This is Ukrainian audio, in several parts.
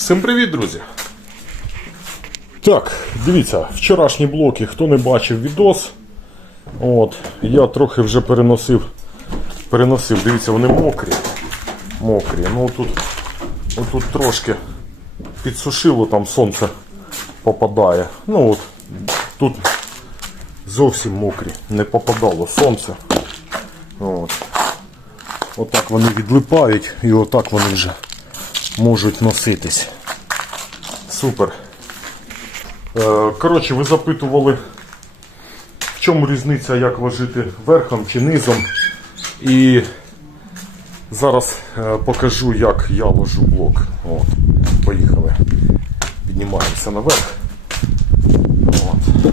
Всім привіт, друзі! Так, дивіться, вчорашні блоки, хто не бачив відос. От, я трохи вже переносив. Переносив, дивіться, вони мокрі. Мокрі. Ну тут, тут трошки підсушило, там сонце попадає. Ну от, тут зовсім мокрі, не попадало сонце. От. Отак вони відлипають і отак вони вже можуть носитись. Супер. Е, Коротше, ви запитували, в чому різниця, як ложити верхом чи низом. І зараз е, покажу, як я ложу блок. От. Поїхали. Піднімаємося наверх. От.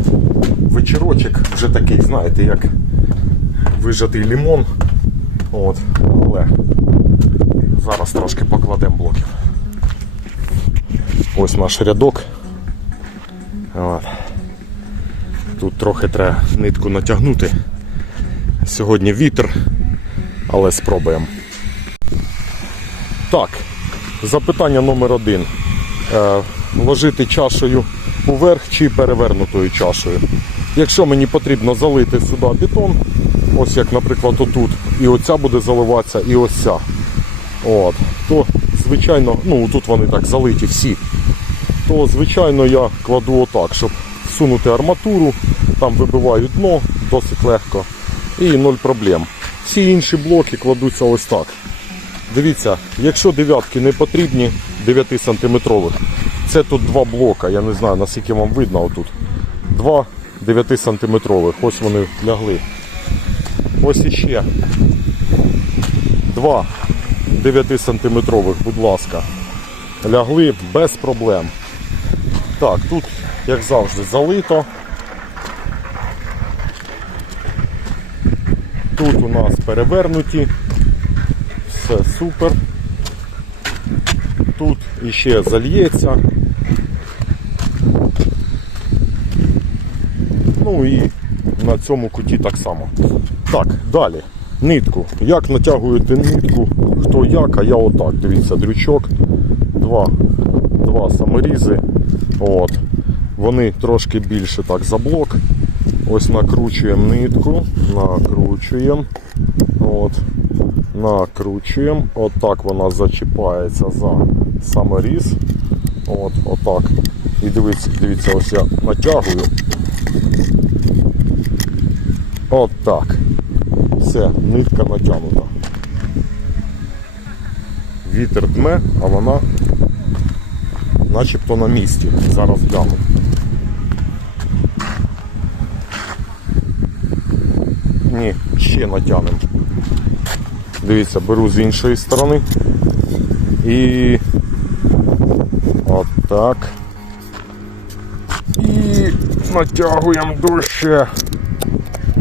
Вечірочок вже такий, знаєте, як вижатий лимон. От. Але зараз трошки покладемо блоків. Ось наш рядок. От. Тут трохи треба нитку натягнути. Сьогодні вітер, але спробуємо. Так, запитання номер один. Е, ложити чашею уверх чи перевернутою чашею. Якщо мені потрібно залити сюди бетон, ось як, наприклад, отут, і оця буде заливатися, і ось ця. От, то, звичайно, ну тут вони так залиті всі. То, звичайно, я кладу отак, щоб всунути арматуру, там вибиваю дно досить легко і ноль проблем. Всі інші блоки кладуться ось так. Дивіться, якщо дев'ятки не потрібні, 9 сантиметрових, це тут два блока, я не знаю наскільки вам видно отут. Два 9 сантиметрових, ось вони лягли. Ось іще. Два 9 сантиметрових, будь ласка. Лягли без проблем. Так, тут, як завжди, залито. Тут у нас перевернуті. Все супер. Тут іще зальється. Ну і на цьому куті так само. Так, далі. Нитку. Як натягуєте нитку, хто як, а я отак. Дивіться, дрючок, два, два саморізи. От. Вони трошки більше так за блок. Ось накручуємо нитку, накручуємо. От. Накручуємо. Отак вона зачіпається за саморіз. От, отак. І дивіться, дивіться, ось я натягую. Отак. Все, нитка натягнута. Вітер дме, а вона начебто на місці. Зараз гляну. Ні, ще натягнемо. Дивіться, беру з іншої сторони. І отак. І натягуємо дужче.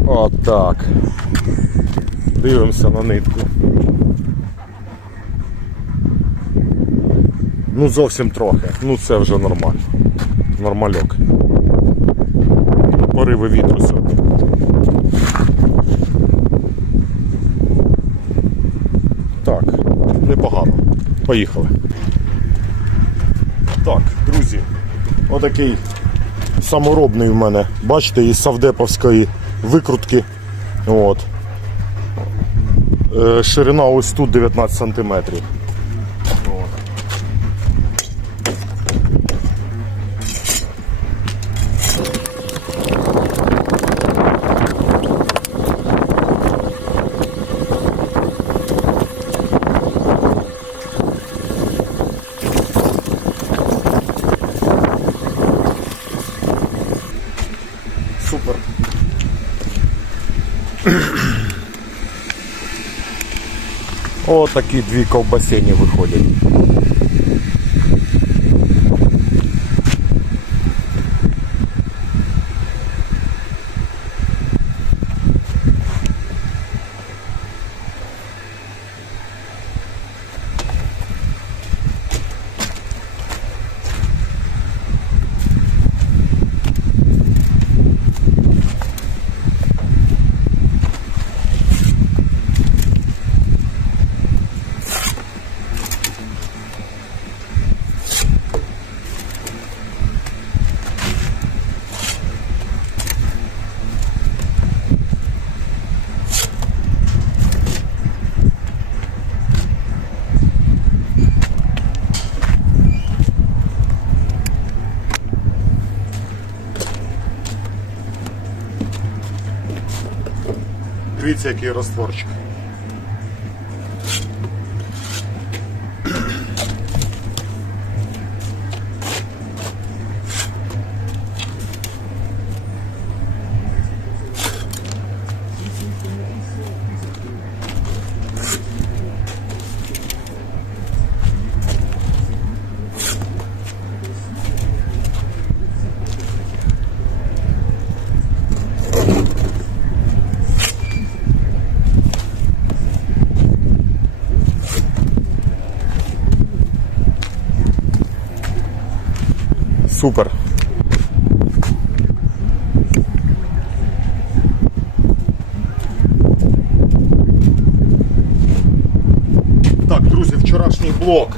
Отак. Дивимося на нитку. Ну зовсім трохи. Ну це вже нормально. Нормальок. Пориви вітру сьогодні. Так, непогано. Поїхали. Так, друзі, отакий саморобний в мене, бачите, із савдеповської викрутки. От. Е, Ширина ось тут 19 сантиметрів. От. Супер. О, такі дві ковбасені виходять. Дивіться, який розтворчик. Супер. Так, друзі, вчорашній блок.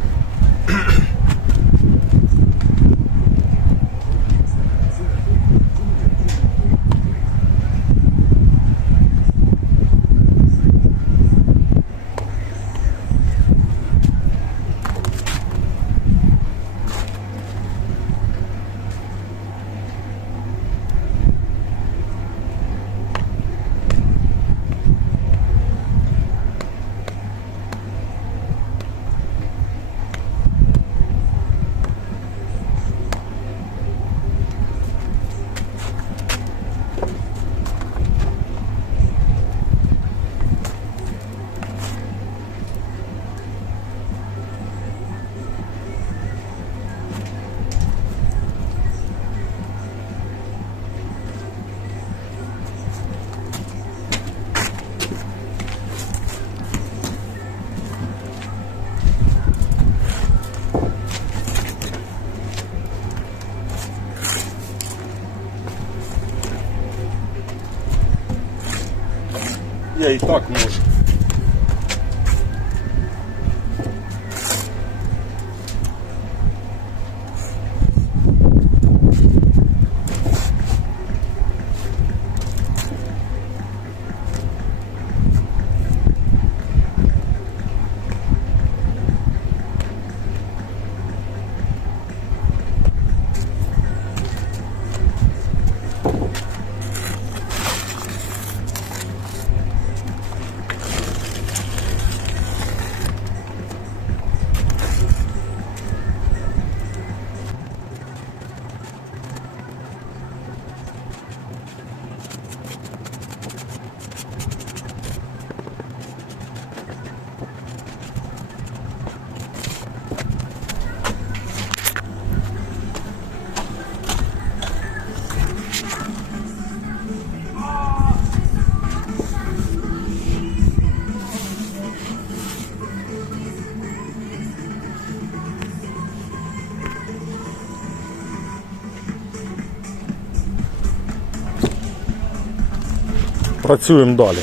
Я і так можу. Працюємо далі.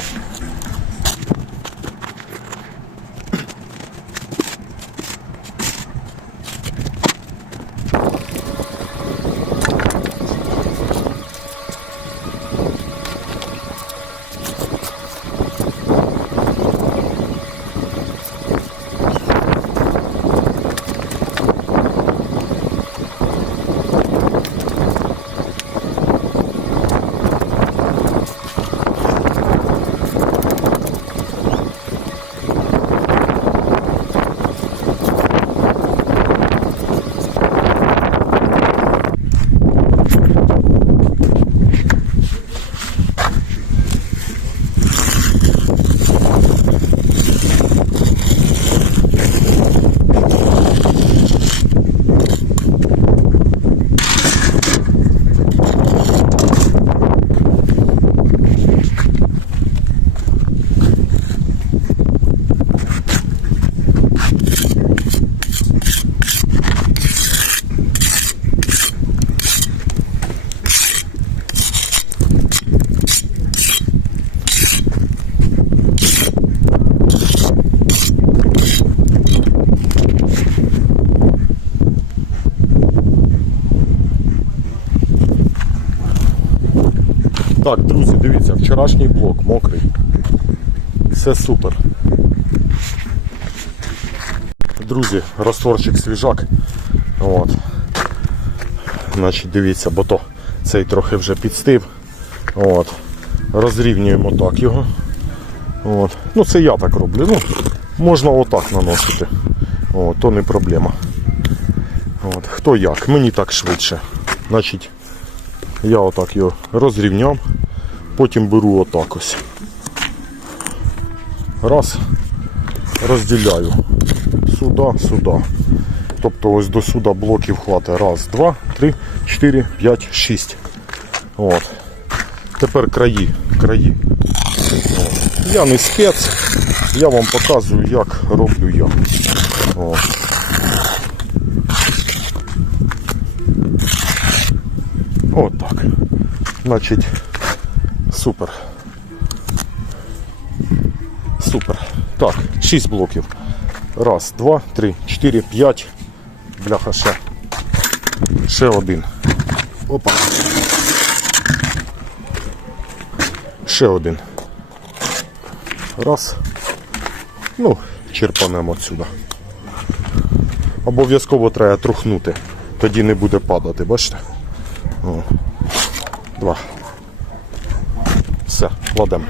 Так, друзі, дивіться, вчорашній блок мокрий. Все супер. Друзі, розтворчик свіжак. От. Значить, дивіться, бо то цей трохи вже підстив. От. Розрівнюємо так його. От. Ну це я так роблю. Ну, можна отак наносити. О, то не проблема. От. Хто як? Мені так швидше. Значить, я отак його розрівняв, потім беру отак ось. Раз, розділяю. Сюди, сюди. Тобто ось до сюди блоків хватить. Раз, два, три, чотири, п'ять, шість. От. Тепер краї. краї. От. Я не спец, я вам показую, як роблю я. От. От так. Значить, супер. Супер. Так, 6 блоків. Раз, два, три, чотири, п'ять. Бляха ще. Ще один. Опа. Ще один. Раз. Ну, черпанемо отсюда. Обов'язково треба трухнути. Тоді не буде падати, бачите? О. Два. Все, кладемо.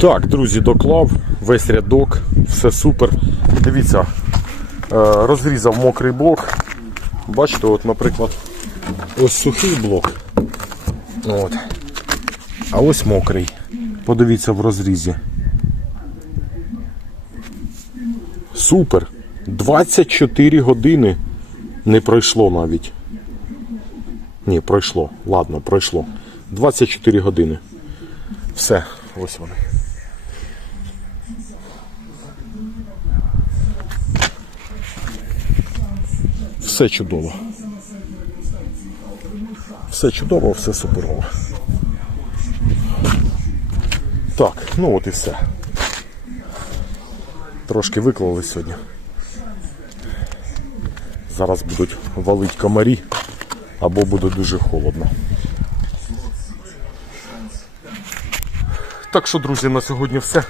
Так, друзі, доклав, весь рядок, все супер. Дивіться, е, розрізав мокрий блок. Бачите, от, наприклад, ось сухий блок. От. А ось мокрий. Подивіться в розрізі. Супер. 24 години не пройшло навіть. Ні, пройшло. Ладно, пройшло. 24 години. Все, ось вони. Все чудово. Все чудово, все суперово. Так, ну от і все. Трошки виклали сьогодні. Зараз будуть валить комарі або буде дуже холодно. Так що, друзі, на сьогодні все.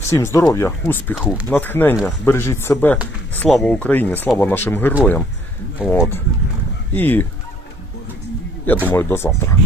Всім здоров'я, успіху, натхнення, бережіть себе, слава Україні, слава нашим героям. От. І я думаю, до завтра.